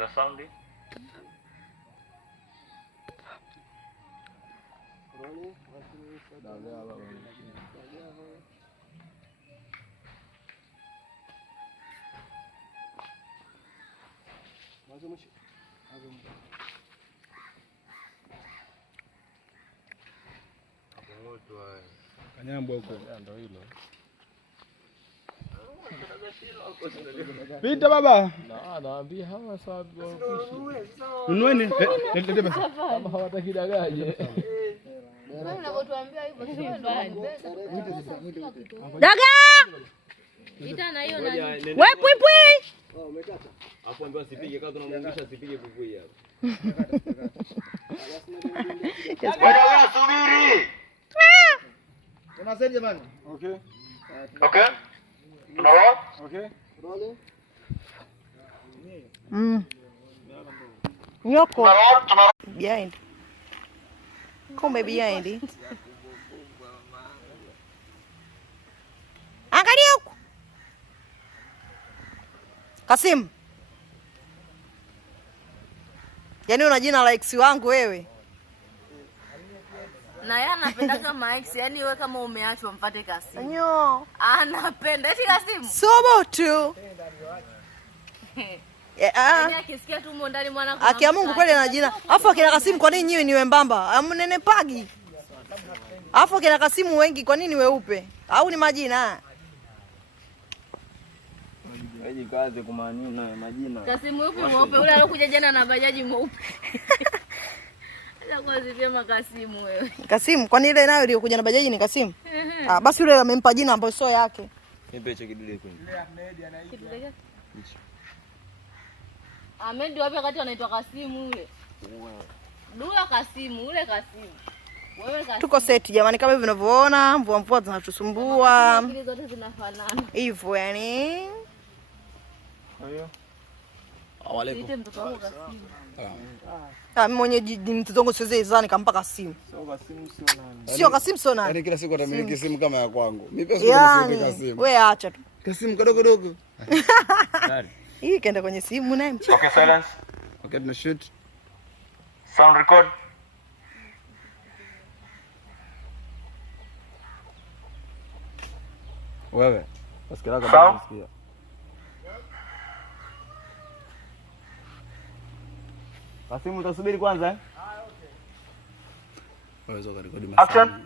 Ongeza sound. Kanyambo huko ndio hilo. Pita baba. Naambia hawa sababu. Nunueni. Lete pesa. Kama hawataki dagaje. Wewe unapotuambia hivyo sio Daga! Ita na hiyo nani? Wewe pwi pwi. Umekata. Hapo ambiwa sipige kama tunamuungisha sipige pwi hapo. Wewe subiri. Unasema jamani? Okay. Okay? Tunaroll? Okay. Roll. Nyoko. Behind. Kumbe behind. Angalia huko. Kasim. Yaani una jina la ex wangu wewe. Na yeye anapenda kama ex, yani wewe kama umeachwa mfate Kasim. Nyo. Anapenda eti Kasim. Sobo tu. Yaani akisikia tu ndani mwanangu. Akia Mungu kweli ana jina. Alafu akina Kasim kwa nini nyiwe ni wembamba? Amnene pagi. Alafu akina Kasim wengi kwa nini weupe? Au ni majina? Haiji kazi kumanina majina. Kasim yupi mweupe ule alokuja jana na bajaji mweupe. Kwa zipema Kasim wewe. Kasim, kwani ile nayo iliyokuja na bajaji ni Kasim? Basi yule amempa jina ambayo sio yake. Nipe hicho kidude kwani. Kidude. Ahmed wapi wakati anaitwa Kasim ule? Dula Kasim, ule Kasim. Wewe Kasim. Tuko set jamani, kama hivi unavyoona, mvua zinatusumbua. Akili zote zinafanana. Hivyo yani. Hayo. Awaleko. Ite mtoto wako Kasim. Mimi mwenyewe mtoto wangu siwezi izani kampa Kasim. Sio Kasim sio nani? Sio Kasim sio nani? Yaani kila siku atamiliki simu kama ya kwangu. Mimi pesa Yani, Kasim. wewe acha tu. Kasim kadogo dogo. Hii kaenda kwenye simu naye mchana. Okay, silence. Okay, tuna shoot. Sound record. Wewe. Wasikiliza Sawa. kama unasikia. Kasim utasubiri kwanza eh? Waweza kurekodi Action. masani.